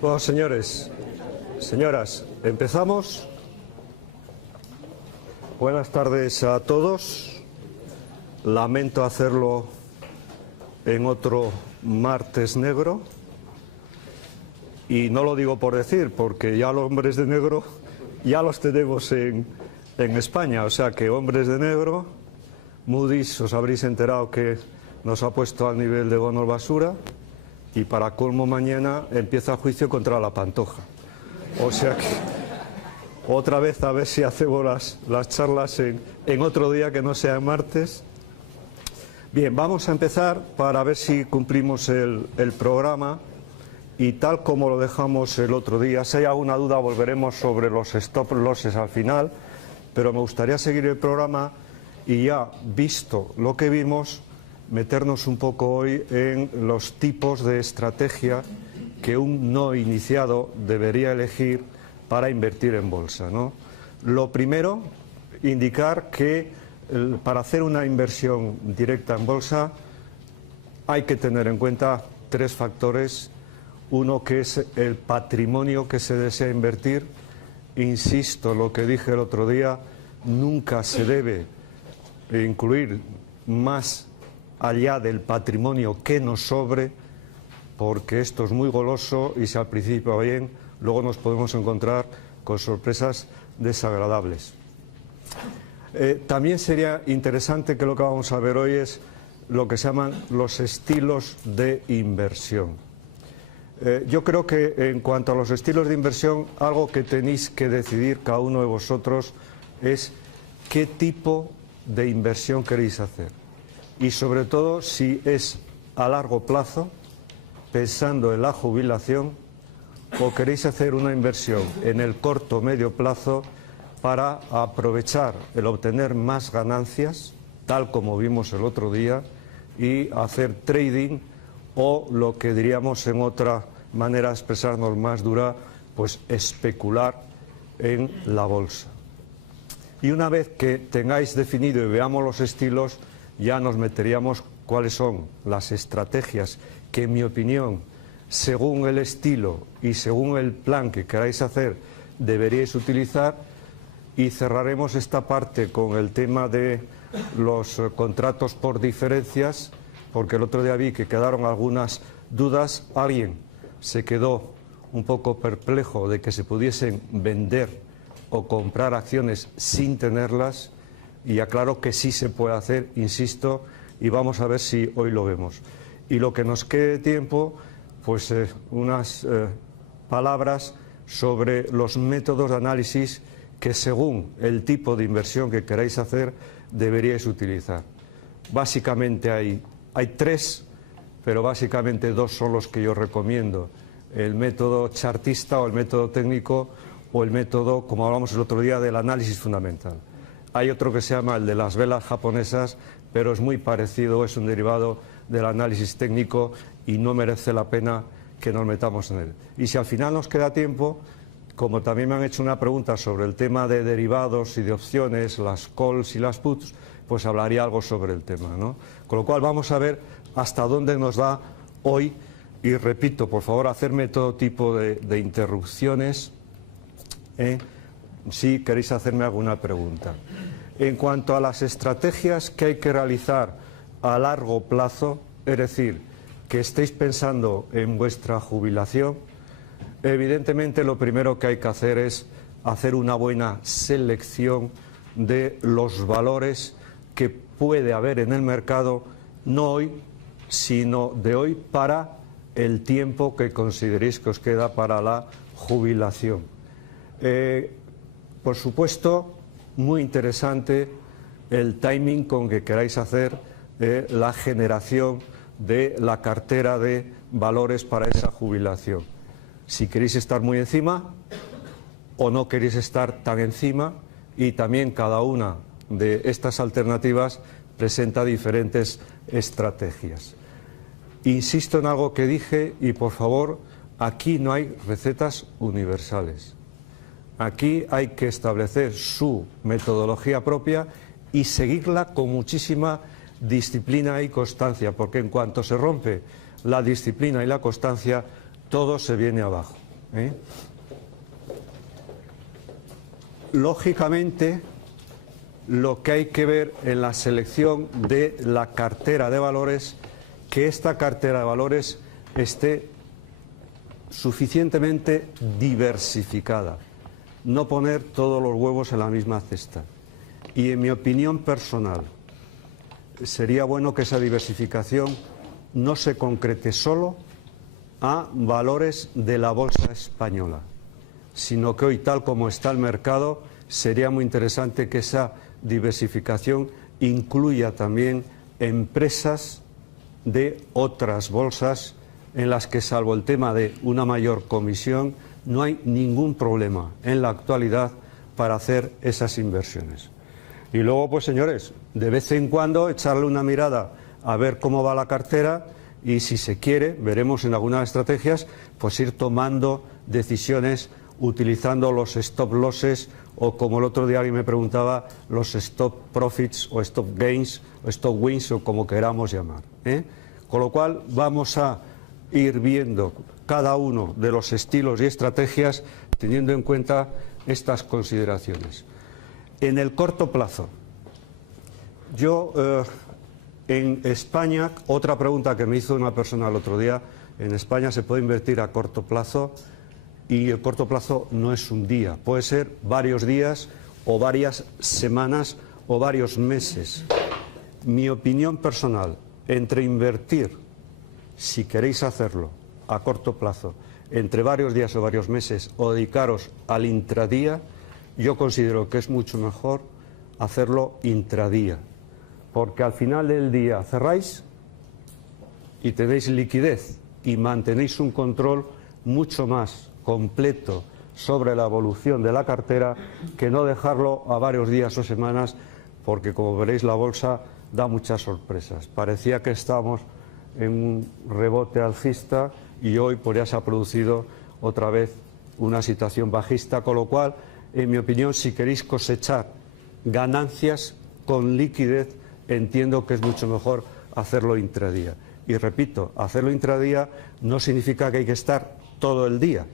Bueno, señores, señoras, empezamos. Buenas tardes a todos. Lamento hacerlo en otro martes negro. Y no lo digo por decir, porque ya los hombres de negro ya los tenemos en España. O sea que hombres de negro, Moody's, os habréis enterado que nos ha puesto al nivel de bonos basura. Y para colmo mañana empieza el juicio contra la Pantoja. O sea que otra vez a ver si hacemos las charlas en otro día que no sea en martes. Bien, vamos a empezar para ver si cumplimos el programa y tal como lo dejamos el otro día. Si hay alguna duda volveremos sobre los stop losses al final, pero me gustaría seguir el programa y ya visto lo que vimos, meternos un poco hoy en los tipos de estrategia que un no iniciado debería elegir para invertir en bolsa, ¿no? Lo primero, indicar que para hacer una inversión directa en bolsa hay que tener en cuenta tres factores. Uno, que es el patrimonio que se desea invertir. Insisto, lo que dije el otro día, nunca se debe incluir más allá del patrimonio que nos sobre, porque esto es muy goloso y si al principio va bien, luego nos podemos encontrar con sorpresas desagradables. También sería interesante que lo que vamos a ver hoy es lo que se llaman los estilos de inversión. Yo creo que en cuanto a los estilos de inversión, algo que tenéis que decidir cada uno de vosotros es qué tipo de inversión queréis hacer. Y sobre todo si es a largo plazo, pensando en la jubilación, o queréis hacer una inversión en el corto o medio plazo para aprovechar el obtener más ganancias, tal como vimos el otro día, y hacer trading o lo que diríamos en otra manera de expresarnos más dura, pues especular en la bolsa. Y una vez que tengáis definido y veamos los estilos, ya nos meteríamos cuáles son las estrategias que, en mi opinión, según el estilo y según el plan que queráis hacer, deberíais utilizar, y cerraremos esta parte con el tema de los contratos por diferencias, porque el otro día vi que quedaron algunas dudas. Alguien se quedó un poco perplejo de que se pudiesen vender o comprar acciones sin tenerlas, y aclaro que sí se puede hacer, insisto, y vamos a ver si hoy lo vemos. Y lo que nos quede de tiempo, pues unas palabras sobre los métodos de análisis que, según el tipo de inversión que queráis hacer, deberíais utilizar. Básicamente hay tres, pero básicamente dos son los que yo recomiendo: el método chartista o el método técnico, o el método, como hablamos el otro día, del análisis fundamental. Hay otro que se llama el de las velas japonesas, pero es muy parecido, es un derivado del análisis técnico y no merece la pena que nos metamos en él. Y si al final nos queda tiempo, como también me han hecho una pregunta sobre el tema de derivados y de opciones, las calls y las puts, pues hablaría algo sobre el tema, ¿no? Con lo cual vamos a ver hasta dónde nos da hoy, y repito, por favor, hacerme todo tipo de interrupciones si queréis hacerme alguna pregunta. En cuanto a las estrategias que hay que realizar a largo plazo, es decir, que estéis pensando en vuestra jubilación, evidentemente lo primero que hay que hacer es hacer una buena selección de los valores que puede haber en el mercado, no hoy, sino de hoy para el tiempo que consideréis que os queda para la jubilación. Por supuesto, muy interesante el timing con que queráis hacer la generación de la cartera de valores para esa jubilación. Si queréis estar muy encima o no queréis estar tan encima, y también cada una de estas alternativas presenta diferentes estrategias. Insisto en algo que dije, y por favor, aquí no hay recetas universales. Aquí hay que establecer su metodología propia y seguirla con muchísima disciplina y constancia, porque en cuanto se rompe la disciplina y la constancia, todo se viene abajo, ¿eh? Lógicamente, lo que hay que ver en la selección de la cartera de valores, que esta cartera de valores esté suficientemente diversificada, no poner todos los huevos en la misma cesta. Y en mi opinión personal, sería bueno que esa diversificación no se concrete solo a valores de la bolsa española, sino que hoy, tal como está el mercado, sería muy interesante que esa diversificación incluya también empresas de otras bolsas en las que, salvo el tema de una mayor comisión, no hay ningún problema en la actualidad para hacer esas inversiones. Y luego, pues señores, de vez en cuando echarle una mirada a ver cómo va la cartera y, si se quiere, veremos en algunas estrategias, pues ir tomando decisiones utilizando los stop losses o, como el otro día alguien me preguntaba, los stop profits o stop gains o stop wins o como queramos llamar, ¿eh? Con lo cual vamos a ir viendo cada uno de los estilos y estrategias teniendo en cuenta estas consideraciones. En el corto plazo, yo en España, otra pregunta que me hizo una persona el otro día, en España se puede invertir a corto plazo, y el corto plazo no es un día, puede ser varios días o varias semanas o varios meses. Mi opinión personal, entre invertir, si queréis hacerlo a corto plazo, entre varios días o varios meses, o dedicaros al intradía, yo considero que es mucho mejor hacerlo intradía, porque al final del día cerráis y tenéis liquidez y mantenéis un control mucho más completo sobre la evolución de la cartera que no dejarlo a varios días o semanas, porque, como veréis, la bolsa da muchas sorpresas. Parecía que estábamos en un rebote alcista y hoy pues ya se ha producido otra vez una situación bajista, con lo cual, en mi opinión, si queréis cosechar ganancias con liquidez, entiendo que es mucho mejor hacerlo intradía. Y repito, hacerlo intradía no significa que hay que estar todo el día.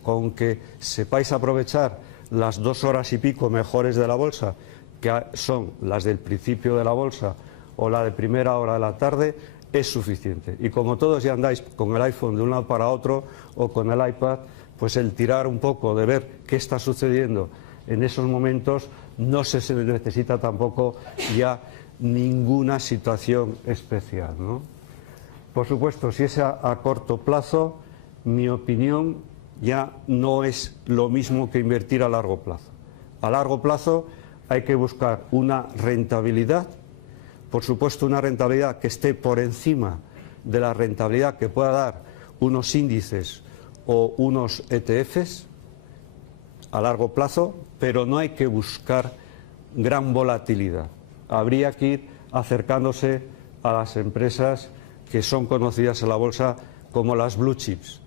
Con que sepáis aprovechar las 2 horas y pico mejores de la bolsa, que son las del principio de la bolsa o la de primera hora de la tarde, es suficiente. Y como todos ya andáis con el iPhone de un lado para otro o con el iPad, pues el tirar un poco de ver qué está sucediendo en esos momentos, no se necesita tampoco ya ninguna situación especial, ¿no? Por supuesto, si es a corto plazo, mi opinión ya no es lo mismo que invertir a largo plazo. A largo plazo hay que buscar una rentabilidad, por supuesto una rentabilidad que esté por encima de la rentabilidad que pueda dar unos índices o unos ETFs a largo plazo, pero no hay que buscar gran volatilidad. Habría que ir acercándose a las empresas que son conocidas en la bolsa como las blue chips.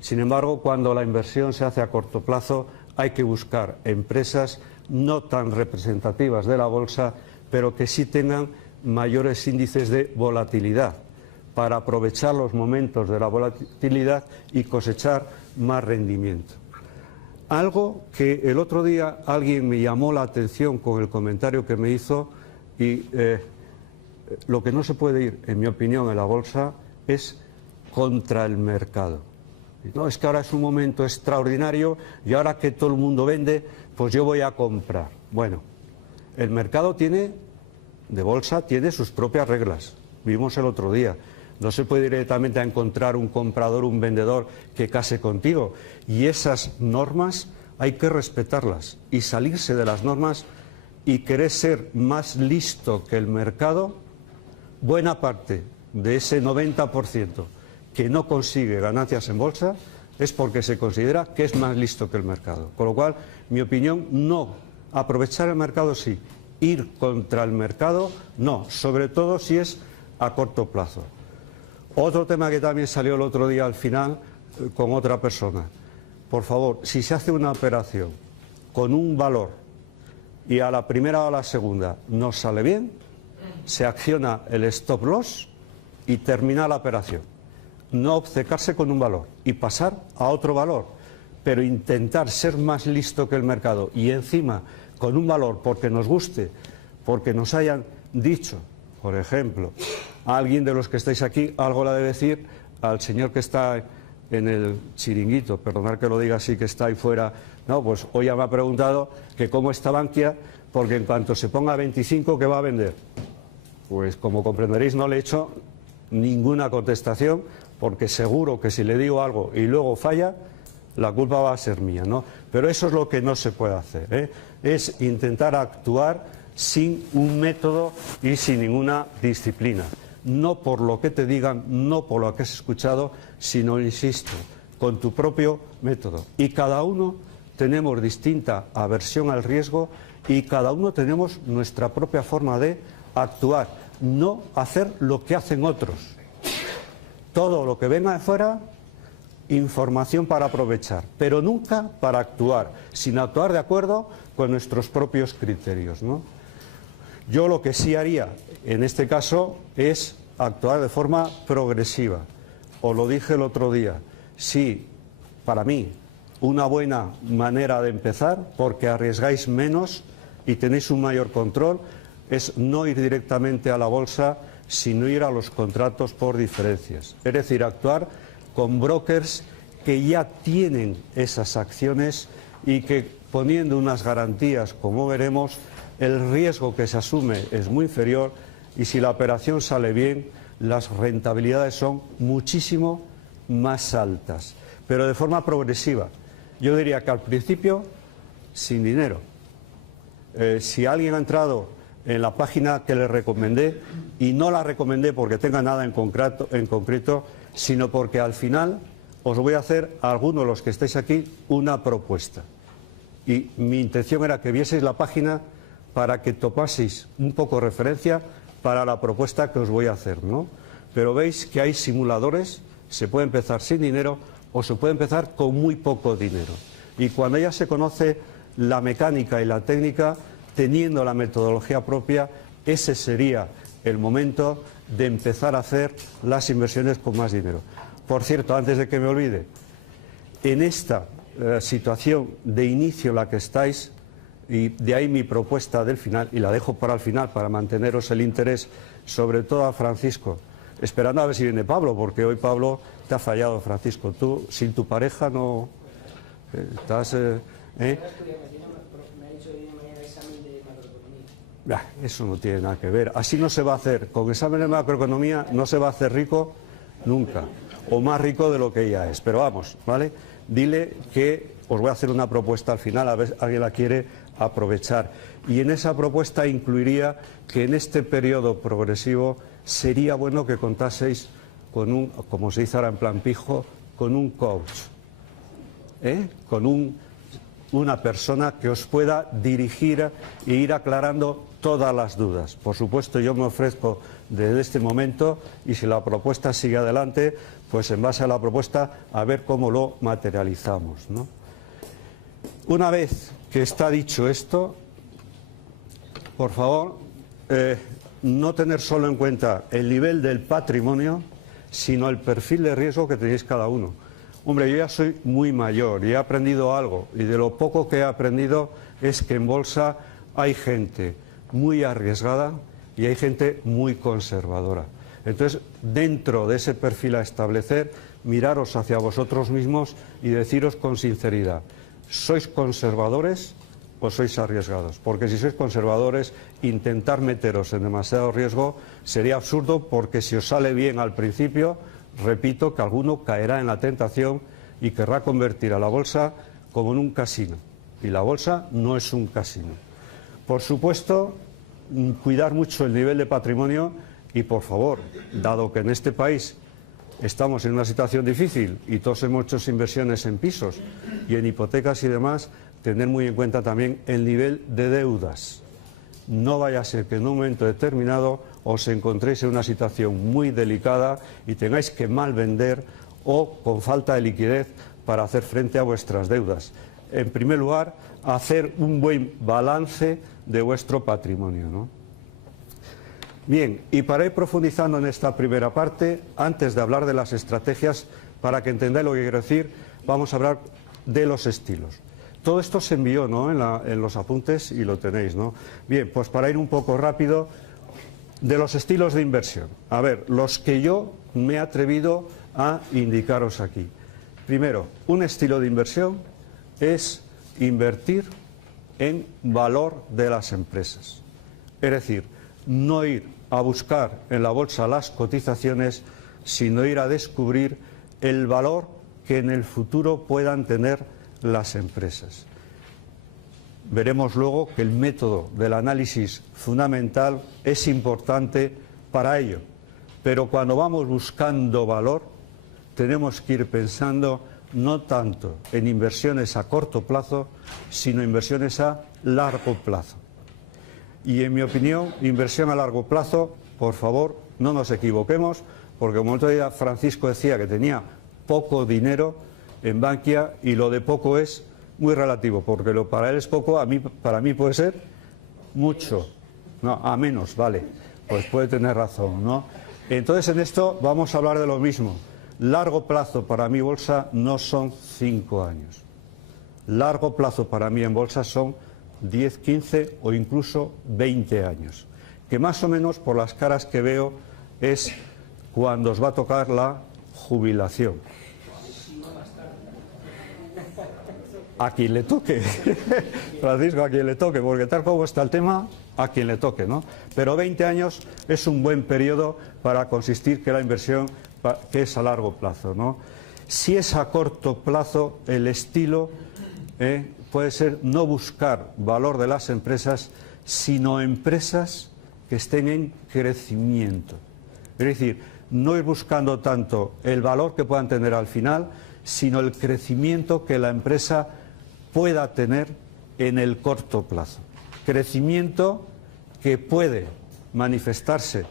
Sin embargo, cuando la inversión se hace a corto plazo, hay que buscar empresas no tan representativas de la bolsa, pero que sí tengan mayores índices de volatilidad, para aprovechar los momentos de la volatilidad y cosechar más rendimiento. Algo que el otro día alguien me llamó la atención con el comentario que me hizo, y lo que no se puede ir, en mi opinión, en la bolsa es contra el mercado. No, es que ahora es un momento extraordinario y ahora que todo el mundo vende, pues yo voy a comprar. Bueno, el mercado de bolsa tiene sus propias reglas. Vimos el otro día. No se puede directamente a encontrar un comprador, un vendedor que case contigo. Y esas normas hay que respetarlas y salirse de las normas y querer ser más listo que el mercado. Buena parte de ese 90% que no consigue ganancias en bolsa es porque se considera que es más listo que el mercado. Con lo cual, mi opinión, no. Aprovechar el mercado sí, ir contra el mercado no, sobre todo si es a corto plazo. Otro tema que también salió el otro día al final con otra persona. Por favor, si se hace una operación con un valor y a la primera o a la segunda no sale bien, se acciona el stop loss y termina la operación. No obcecarse con un valor y pasar a otro valor, pero intentar ser más listo que el mercado y encima con un valor porque nos guste, porque nos hayan dicho, por ejemplo, a alguien de los que estáis aquí algo le ha de decir al señor que está en el chiringuito, perdonad que lo diga así, que está ahí fuera. No, pues hoy ya me ha preguntado que cómo está Bankia, porque en cuanto se ponga a 25, ¿qué va a vender? Pues como comprenderéis no le he hecho ninguna contestación, porque seguro que si le digo algo y luego falla, la culpa va a ser mía, ¿no? Pero eso es lo que no se puede hacer, ¿eh? Es intentar actuar sin un método y sin ninguna disciplina. No por lo que te digan, no por lo que has escuchado, sino, insisto, con tu propio método. Y cada uno tenemos distinta aversión al riesgo y cada uno tenemos nuestra propia forma de actuar, no hacer lo que hacen otros. Todo lo que venga de fuera, información para aprovechar, pero nunca para actuar, sin actuar de acuerdo con nuestros propios criterios, ¿no? Yo lo que sí haría en este caso es actuar de forma progresiva. Os lo dije el otro día, sí, para mí, una buena manera de empezar, porque arriesgáis menos y tenéis un mayor control, es no ir directamente a la bolsa, sino ir a los contratos por diferencias. Es decir, actuar con brokers que ya tienen esas acciones y que, poniendo unas garantías, como veremos, el riesgo que se asume es muy inferior y si la operación sale bien, las rentabilidades son muchísimo más altas, pero de forma progresiva. Yo diría que al principio, sin dinero. Si alguien ha entrado en la página que le recomendé, y no la recomendé porque tenga nada en concreto, sino porque al final os voy a hacer a algunos de los que estáis aquí una propuesta. Y mi intención era que vieseis la página para que topaseis un poco referencia para la propuesta que os voy a hacer, ¿no? Pero veis que hay simuladores, se puede empezar sin dinero o se puede empezar con muy poco dinero. Y cuando ya se conoce la mecánica y la técnica, teniendo la metodología propia, ese sería el momento de empezar a hacer las inversiones con más dinero. Por cierto, antes de que me olvide, en esta situación de inicio en la que estáis, y de ahí mi propuesta del final, y la dejo para el final para manteneros el interés, sobre todo a Francisco, esperando a ver si viene Pablo, porque hoy Pablo te ha fallado, Francisco. Tú, sin tu pareja, no estás... Eso no tiene nada que ver. Así no se va a hacer. Con examen de macroeconomía no se va a hacer rico nunca, o más rico de lo que ella es. Pero vamos, ¿vale? Dile que os voy a hacer una propuesta al final, a ver si alguien la quiere aprovechar. Y en esa propuesta incluiría que en este periodo progresivo sería bueno que contaseis con un, como se dice ahora en plan pijo, con un coach, con una persona que os pueda dirigir e ir aclarando todas las dudas. Por supuesto, yo me ofrezco desde este momento y si la propuesta sigue adelante, pues en base a la propuesta a ver cómo lo materializamos, ¿no? Una vez que está dicho esto, por favor, no tener solo en cuenta el nivel del patrimonio, sino el perfil de riesgo que tenéis cada uno. Hombre, yo ya soy muy mayor y he aprendido algo, y de lo poco que he aprendido es que en bolsa hay gente muy arriesgada y hay gente muy conservadora. Entonces, dentro de ese perfil a establecer, miraros hacia vosotros mismos y deciros con sinceridad, ¿sois conservadores o sois arriesgados? Porque si sois conservadores, intentar meteros en demasiado riesgo sería absurdo, porque si os sale bien al principio, repito que alguno caerá en la tentación y querrá convertir a la bolsa como en un casino. Y la bolsa no es un casino. Por supuesto, cuidar mucho el nivel de patrimonio y, por favor, dado que en este país estamos en una situación difícil y todos hemos hecho inversiones en pisos y en hipotecas y demás, tener muy en cuenta también el nivel de deudas. No vaya a ser que en un momento determinado os encontréis en una situación muy delicada y tengáis que mal vender o con falta de liquidez para hacer frente a vuestras deudas. En primer lugar, hacer un buen balance de vuestro patrimonio, ¿no? Bien, y para ir profundizando en esta primera parte, antes de hablar de las estrategias, para que entendáis lo que quiero decir, vamos a hablar de los estilos. Todo esto se envió, ¿no?, en los apuntes y lo tenéis, ¿no? Bien, pues para ir un poco rápido, de los estilos de inversión. A ver, los que yo me he atrevido a indicaros aquí. Primero, un estilo de inversión es invertir en valor de las empresas. Es decir, no ir a buscar en la bolsa las cotizaciones, sino ir a descubrir el valor que en el futuro puedan tener las empresas. Veremos luego que el método del análisis fundamental es importante para ello, pero cuando vamos buscando valor tenemos que ir pensando no tanto en inversiones a corto plazo, sino inversiones a largo plazo. Y en mi opinión, inversión a largo plazo, por favor, no nos equivoquemos, porque como el otro día Francisco decía que tenía poco dinero en Bankia, y lo de poco es muy relativo, porque lo para él es poco, para mí puede ser mucho, no, a menos, vale, pues puede tener razón, ¿no? Entonces en esto vamos a hablar de lo mismo. Largo plazo para mi bolsa no son 5 años. Largo plazo para mí en bolsa son 10, 15 o incluso 20 años. Que más o menos por las caras que veo es cuando os va a tocar la jubilación. A quien le toque, Francisco, a quien le toque, porque tal como está el tema, a quien le toque, ¿no? Pero 20 años es un buen periodo para consistir que la inversión que es a largo plazo, ¿no? Si es a corto plazo, el estilo puede ser no buscar valor de las empresas, sino empresas que estén en crecimiento. Es decir, no ir buscando tanto el valor que puedan tener al final, sino el crecimiento que la empresa pueda tener en el corto plazo. Crecimiento que puede manifestarse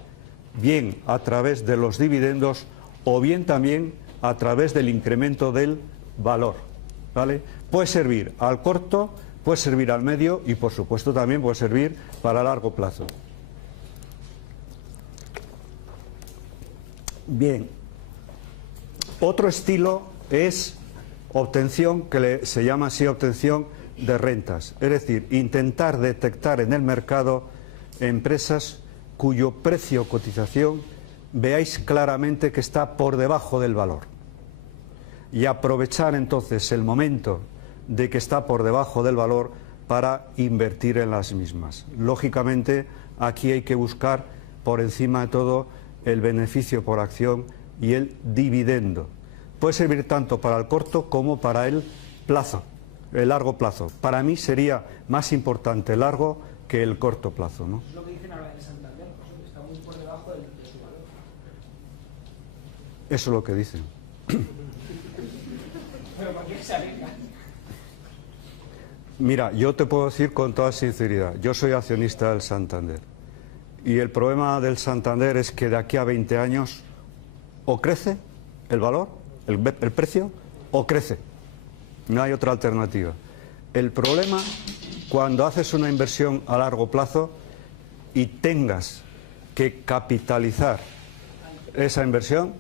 bien a través de los dividendos o bien también a través del incremento del valor, ¿vale? Puede servir al corto, puede servir al medio y por supuesto también puede servir para largo plazo. Bien, otro estilo es obtención, que se llama así obtención de rentas, es decir, intentar detectar en el mercado empresas cuyo precio o cotización veáis claramente que está por debajo del valor y aprovechar entonces el momento de que está por debajo del valor para invertir en las mismas. Lógicamente aquí hay que buscar por encima de todo el beneficio por acción y el dividendo. Puede servir tanto para el corto como para el plazo, el largo plazo. Para mí sería más importante el largo que el corto plazo, ¿no? Es lo que dicen ahora de Santander, que está muy por debajo de su valor. Eso es lo que dicen. Pero ¿por qué se alegra? Mira, yo te puedo decir con toda sinceridad, yo soy accionista del Santander. Y el problema del Santander es que de aquí a 20 años o crece el valor, el precio, o crece. No hay otra alternativa. El problema, cuando haces una inversión a largo plazo y tengas que capitalizar esa inversión,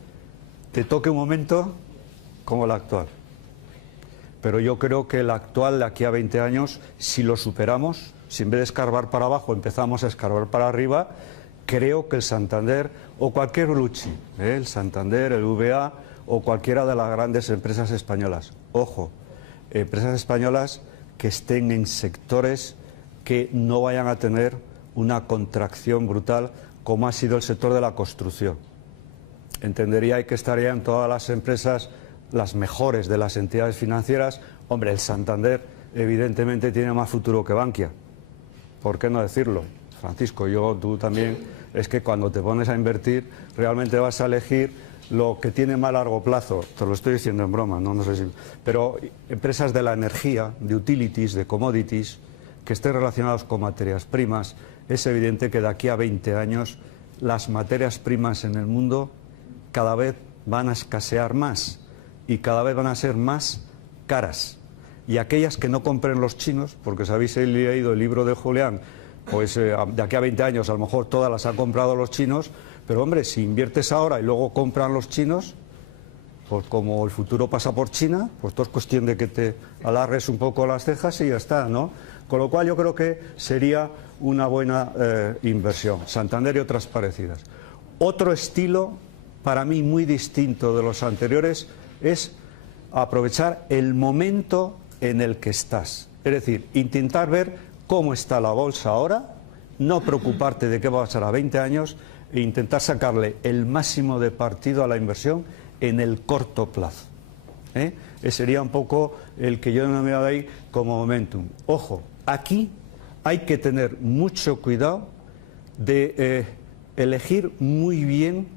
te toque un momento como el actual. Pero yo creo que el actual de aquí a 20 años, si lo superamos, si en vez de escarbar para abajo empezamos a escarbar para arriba, creo que el Santander o cualquier blue chip, el Santander, el VA o cualquiera de las grandes empresas españolas, ojo, empresas españolas que estén en sectores que no vayan a tener una contracción brutal como ha sido el sector de la construcción. Entendería que estarían todas las empresas, las mejores de las entidades financieras. Hombre, el Santander evidentemente tiene más futuro que Bankia. ¿Por qué no decirlo? Francisco, tú también, es que cuando te pones a invertir realmente vas a elegir lo que tiene más largo plazo. Te lo estoy diciendo en broma, no sé si... Pero empresas de la energía, de utilities, de commodities, que estén relacionados con materias primas, es evidente que de aquí a 20 años las materias primas en el mundo cada vez van a escasear más y cada vez van a ser más caras. Y aquellas que no compren los chinos, porque os habéis leído el libro de Julián, pues de aquí a 20 años a lo mejor todas las han comprado los chinos, pero hombre, si inviertes ahora y luego compran los chinos, pues como el futuro pasa por China, pues todo es cuestión de que te alargues un poco las cejas y ya está, ¿no? Con lo cual yo creo que sería una buena inversión. Santander y otras parecidas. Otro estilo, para mí muy distinto de los anteriores, es aprovechar el momento en el que estás. Es decir, intentar ver cómo está la bolsa ahora, no preocuparte de qué va a pasar a 20 años e intentar sacarle el máximo de partido a la inversión en el corto plazo. Ese sería un poco el que yo denominaba ahí como momentum. Ojo, aquí hay que tener mucho cuidado de elegir muy bien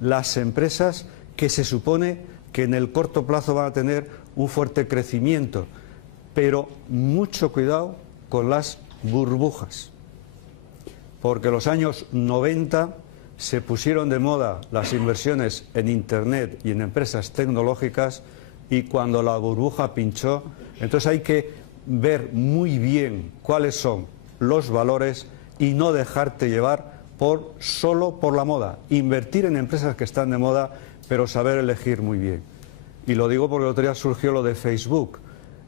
las empresas que se supone que en el corto plazo van a tener un fuerte crecimiento, pero mucho cuidado con las burbujas, porque los años 90 se pusieron de moda las inversiones en Internet y en empresas tecnológicas, y cuando la burbuja pinchó, entonces hay que ver muy bien cuáles son los valores y no dejarte llevar solo por la moda. Invertir en empresas que están de moda, pero saber elegir muy bien. Y lo digo porque el otro día surgió lo de Facebook.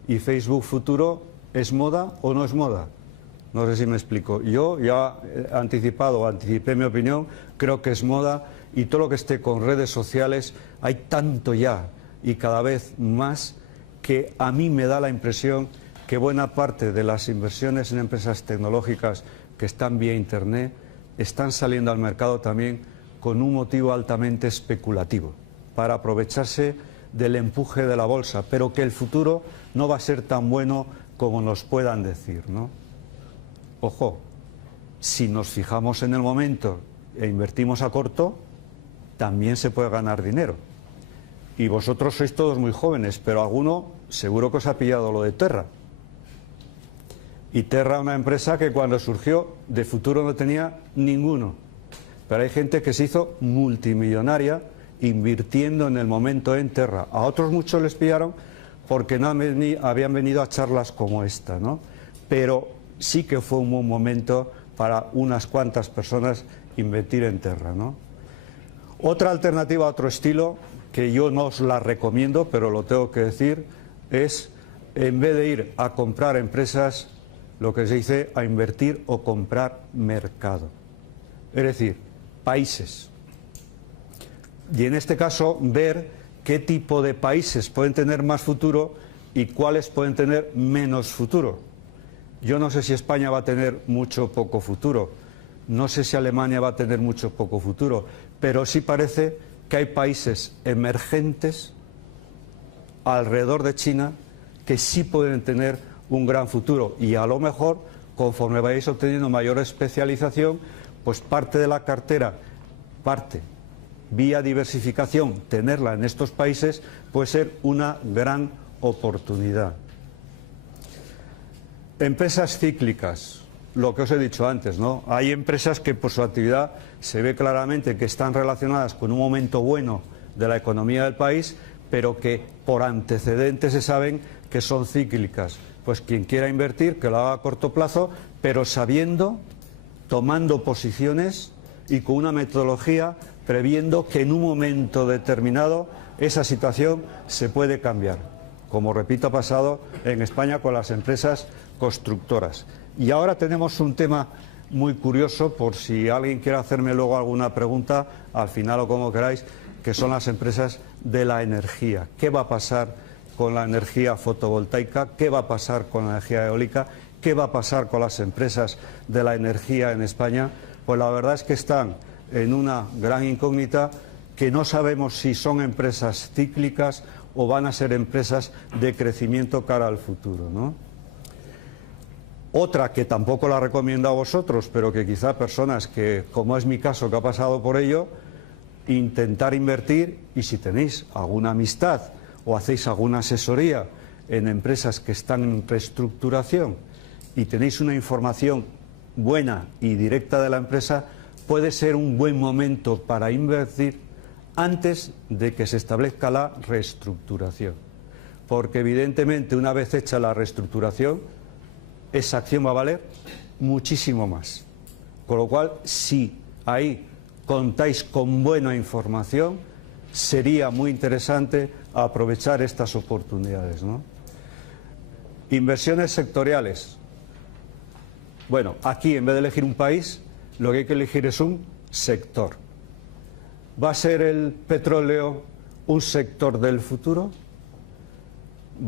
¿Y Facebook futuro es moda o no es moda? No sé si me explico. Yo ya he anticipé mi opinión, creo que es moda, y todo lo que esté con redes sociales, hay tanto ya y cada vez más que a mí me da la impresión que buena parte de las inversiones en empresas tecnológicas que están vía Internet están saliendo al mercado también con un motivo altamente especulativo, para aprovecharse del empuje de la bolsa, pero que el futuro no va a ser tan bueno como nos puedan decir, ¿no? Ojo, si nos fijamos en el momento e invertimos a corto, también se puede ganar dinero. Y vosotros sois todos muy jóvenes, pero alguno seguro que os ha pillado lo de Terra. Y Terra, una empresa que cuando surgió de futuro no tenía ninguno. Pero hay gente que se hizo multimillonaria invirtiendo en el momento en Terra. A otros muchos les pillaron porque no habían venido a charlas como esta, ¿no? Pero sí que fue un buen momento para unas cuantas personas invertir en Terra, ¿no? Otra alternativa, otro estilo, que yo no os la recomiendo, pero lo tengo que decir, es, en vez de ir a comprar empresas, lo que se dice a invertir o comprar mercado. Es decir, países. Y en este caso, ver qué tipo de países pueden tener más futuro y cuáles pueden tener menos futuro. Yo no sé si España va a tener mucho o poco futuro, no sé si Alemania va a tener mucho o poco futuro, pero sí parece que hay países emergentes alrededor de China que sí pueden tener un gran futuro, y a lo mejor, conforme vayáis obteniendo mayor especialización, pues parte de la cartera, vía diversificación, tenerla en estos países puede ser una gran oportunidad. Empresas cíclicas, lo que os he dicho antes, ¿no? Hay empresas que por su actividad se ve claramente que están relacionadas con un momento bueno de la economía del país, pero que por antecedentes se saben que son cíclicas. Pues quien quiera invertir, que lo haga a corto plazo, pero sabiendo, tomando posiciones y con una metodología previendo que en un momento determinado esa situación se puede cambiar, como repito ha pasado en España con las empresas constructoras. Y ahora tenemos un tema muy curioso, por si alguien quiere hacerme luego alguna pregunta al final o como queráis, que son las empresas de la energía. ¿Qué va a pasar con la energía fotovoltaica? ¿Qué va a pasar con la energía eólica? ¿Qué va a pasar con las empresas de la energía en España? Pues la verdad es que están en una gran incógnita, que no sabemos si son empresas cíclicas o van a ser empresas de crecimiento cara al futuro, ¿no? Otra que tampoco la recomiendo a vosotros, pero que quizá personas que, como es mi caso, que ha pasado por ello, intentar invertir, y si tenéis alguna amistad o hacéis alguna asesoría en empresas que están en reestructuración y tenéis una información buena y directa de la empresa, puede ser un buen momento para invertir antes de que se establezca la reestructuración. Porque evidentemente una vez hecha la reestructuración, esa acción va a valer muchísimo más. Con lo cual, si ahí contáis con buena información, sería muy interesante aprovechar estas oportunidades, ¿no? Inversiones sectoriales. Bueno, aquí en vez de elegir un país, lo que hay que elegir es un sector. ¿Va a ser el petróleo un sector del futuro?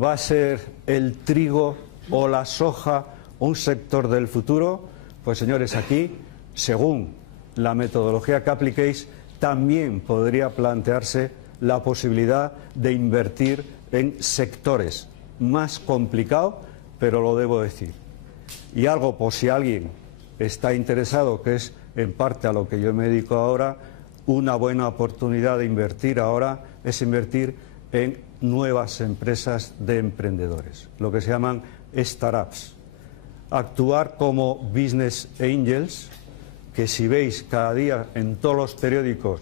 ¿Va a ser el trigo o la soja un sector del futuro? Pues señores, aquí, según la metodología que apliquéis, también podría plantearse la posibilidad de invertir en sectores. Más complicado, pero lo debo decir. Y algo, por si alguien está interesado, que es en parte a lo que yo me dedico ahora, una buena oportunidad de invertir ahora es invertir en nuevas empresas de emprendedores, lo que se llaman startups. Actuar como business angels, que si veis cada día en todos los periódicos,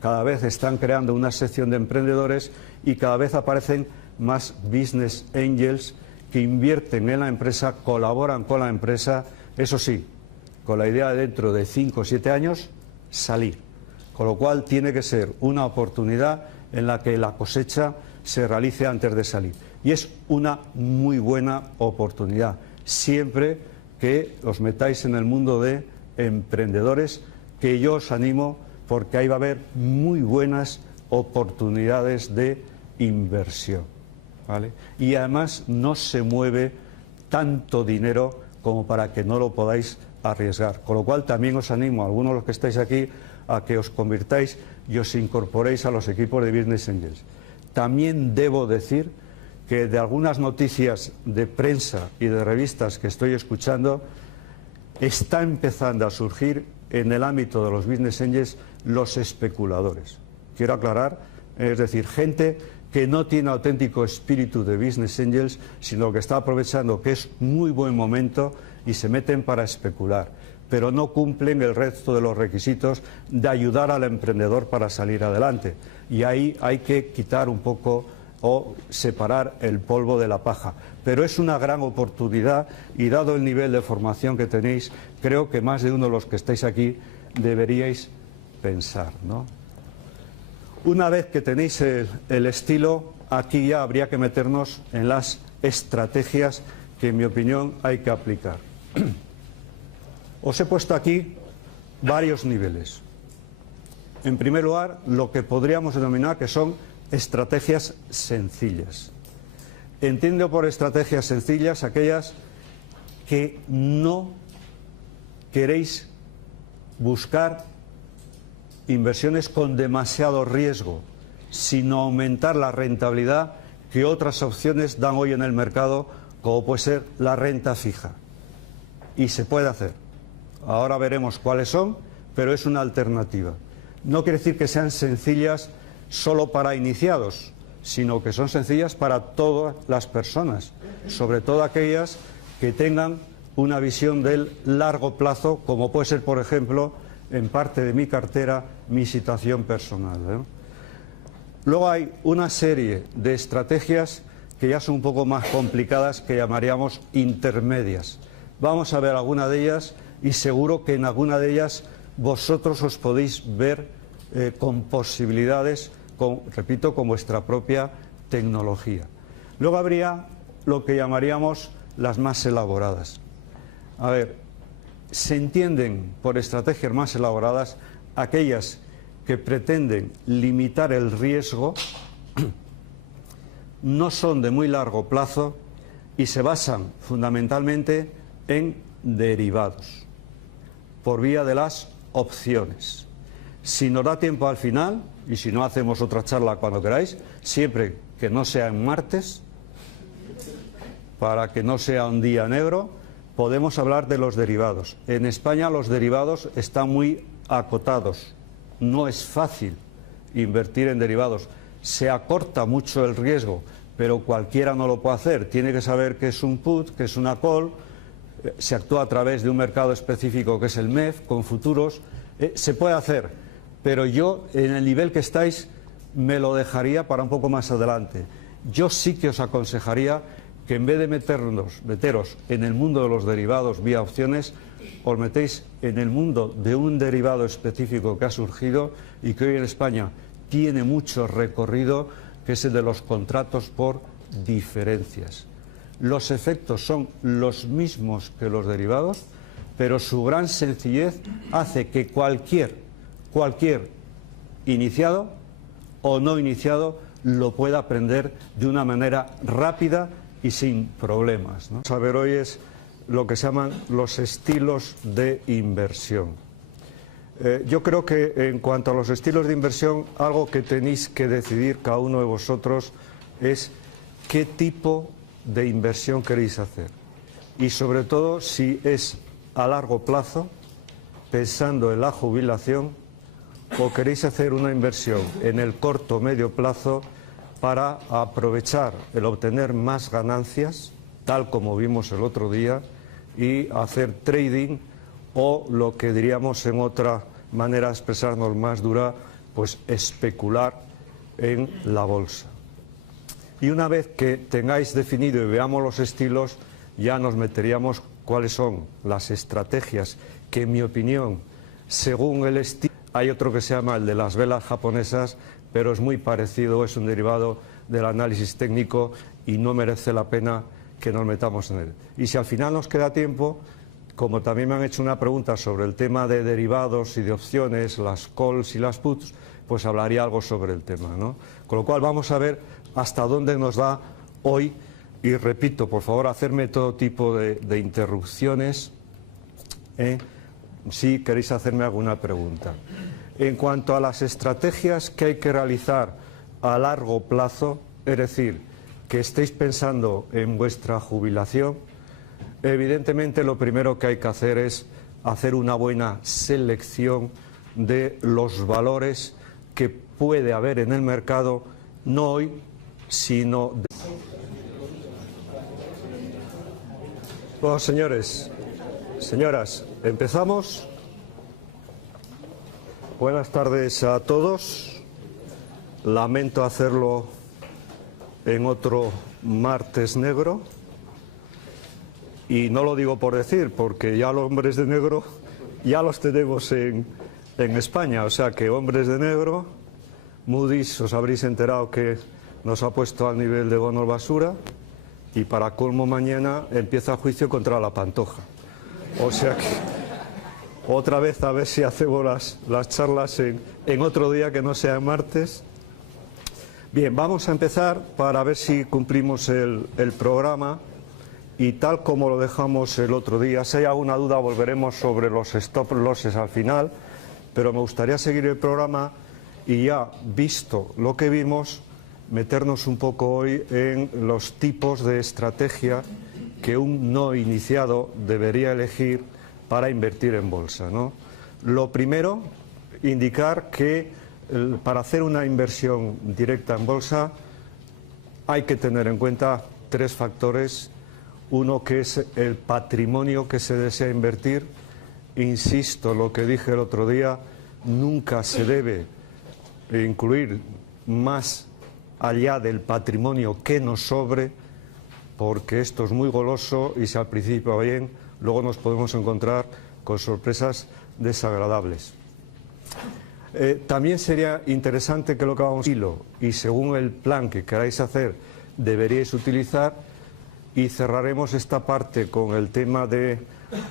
cada vez están creando una sección de emprendedores y cada vez aparecen más business angels que invierten en la empresa, colaboran con la empresa, eso sí, con la idea de dentro de 5 o 7 años salir. Con lo cual tiene que ser una oportunidad en la que la cosecha se realice antes de salir. Y es una muy buena oportunidad, siempre que os metáis en el mundo de emprendedores, que yo os animo porque ahí va a haber muy buenas oportunidades de inversión, ¿vale? Y además no se mueve tanto dinero como para que no lo podáis arriesgar. Con lo cual también os animo a algunos de los que estáis aquí a que os convirtáis y os incorporéis a los equipos de Business Angels. También debo decir que de algunas noticias de prensa y de revistas que estoy escuchando, está empezando a surgir en el ámbito de los Business Angels los especuladores. Quiero aclarar, es decir, gente que no tiene auténtico espíritu de Business Angels, sino que está aprovechando que es muy buen momento y se meten para especular, pero no cumplen el resto de los requisitos de ayudar al emprendedor para salir adelante. Y ahí hay que quitar un poco o separar el polvo de la paja. Pero es una gran oportunidad y dado el nivel de formación que tenéis, creo que más de uno de los que estáis aquí deberíais pensar, ¿no? Una vez que tenéis el estilo, aquí ya habría que meternos en las estrategias que en mi opinión hay que aplicar. Os he puesto aquí varios niveles. En primer lugar, lo que podríamos denominar que son estrategias sencillas. Entiendo por estrategias sencillas aquellas que no queréis buscar inversiones con demasiado riesgo, sino aumentar la rentabilidad que otras opciones dan hoy en el mercado, como puede ser la renta fija. Y se puede hacer. Ahora veremos cuáles son, pero es una alternativa. No quiere decir que sean sencillas solo para iniciados, sino que son sencillas para todas las personas, sobre todo aquellas que tengan una visión del largo plazo, como puede ser, por ejemplo, en parte de mi cartera, mi situación personal, ¿eh? Luego hay una serie de estrategias que ya son un poco más complicadas, que llamaríamos intermedias. Vamos a ver alguna de ellas y seguro que en alguna de ellas vosotros os podéis ver con posibilidades, repito, con vuestra propia tecnología. Luego habría lo que llamaríamos las más elaboradas. A ver, se entienden por estrategias más elaboradas aquellas que pretenden limitar el riesgo, no son de muy largo plazo y se basan fundamentalmente en derivados, por vía de las opciones. Si nos da tiempo al final, y si no hacemos otra charla cuando queráis, siempre que no sea en martes, para que no sea un día negro, podemos hablar de los derivados. En España los derivados están muy acotados. No es fácil invertir en derivados. Se acorta mucho el riesgo, pero cualquiera no lo puede hacer. Tiene que saber qué es un put, qué es una call. Se actúa a través de un mercado específico que es el MEF, con futuros. Se puede hacer, pero yo en el nivel que estáis me lo dejaría para un poco más adelante. Yo sí que os aconsejaría que en vez de meteros en el mundo de los derivados vía opciones, os metéis en el mundo de un derivado específico que ha surgido y que hoy en España tiene mucho recorrido, que es el de los contratos por diferencias. Los efectos son los mismos que los derivados, pero su gran sencillez hace que cualquier iniciado o no iniciado lo pueda aprender de una manera rápida y sin problemas, ¿no? Vamos a ver hoy es lo que se llaman los estilos de inversión. Yo creo que en cuanto a los estilos de inversión, algo que tenéis que decidir cada uno de vosotros es qué tipo de inversión queréis hacer. Y sobre todo si es a largo plazo, pensando en la jubilación, o queréis hacer una inversión en el corto o medio plazo para aprovechar el obtener más ganancias, tal como vimos el otro día, y hacer trading o lo que diríamos en otra manera de expresarnos más dura, pues especular en la bolsa. Y una vez que tengáis definido y veamos los estilos, ya nos meteríamos cuáles son las estrategias que, en mi opinión, según el estilo, hay otro que se llama el de las velas japonesas, pero es muy parecido, es un derivado del análisis técnico y no merece la pena que nos metamos en él. Y si al final nos queda tiempo, como también me han hecho una pregunta sobre el tema de derivados y de opciones, las calls y las puts, pues hablaría algo sobre el tema, ¿no? Con lo cual vamos a ver hasta dónde nos da hoy, y repito, por favor, hacerme todo tipo de interrupciones si queréis hacerme alguna pregunta. En cuanto a las estrategias que hay que realizar a largo plazo, es decir, que estéis pensando en vuestra jubilación, evidentemente lo primero que hay que hacer es hacer una buena selección de los valores que puede haber en el mercado, no hoy, sino... Bueno, señores, señoras, empezamos. Buenas tardes a todos. Lamento hacerlo en otro martes negro. Y no lo digo por decir, porque ya los hombres de negro ya los tenemos en España. O sea que hombres de negro, Moody's, os habréis enterado que nos ha puesto al nivel de bonos basura, y para colmo mañana empieza el juicio contra la Pantoja. O sea que otra vez a ver si hacemos las charlas en otro día que no sea martes. Bien, vamos a empezar para ver si cumplimos el programa. Y tal como lo dejamos el otro día, si hay alguna duda volveremos sobre los stop losses al final, pero me gustaría seguir el programa y, ya visto lo que vimos, meternos un poco hoy en los tipos de estrategia que un no iniciado debería elegir para invertir en bolsa, ¿no? Lo primero, indicar que para hacer una inversión directa en bolsa hay que tener en cuenta tres factores. Uno, que es el patrimonio que se desea invertir. Insisto, lo que dije el otro día, nunca se debe incluir más allá del patrimonio que nos sobre, porque esto es muy goloso y si al principio va bien, luego nos podemos encontrar con sorpresas desagradables. También sería interesante que lo que vamos a hilo, y según el plan que queráis hacer, deberíais utilizar. Y cerraremos esta parte con el tema de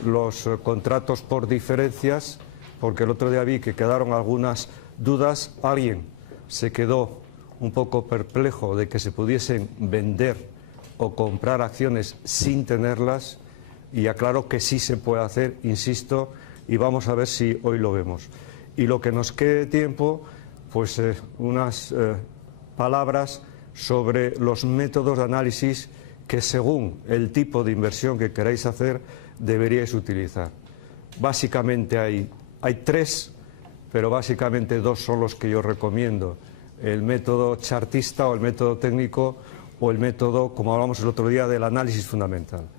los contratos por diferencias, porque el otro día vi que quedaron algunas dudas. Alguien se quedó un poco perplejo de que se pudiesen vender o comprar acciones sin tenerlas, y aclaro que sí se puede hacer, insisto, y vamos a ver si hoy lo vemos. Y lo que nos quede de tiempo, pues unas palabras sobre los métodos de análisis que, según el tipo de inversión que queráis hacer, deberíais utilizar. Básicamente hay tres, pero básicamente dos son los que yo recomiendo: el método chartista o el método técnico, o el método, como hablamos el otro día, del análisis fundamental.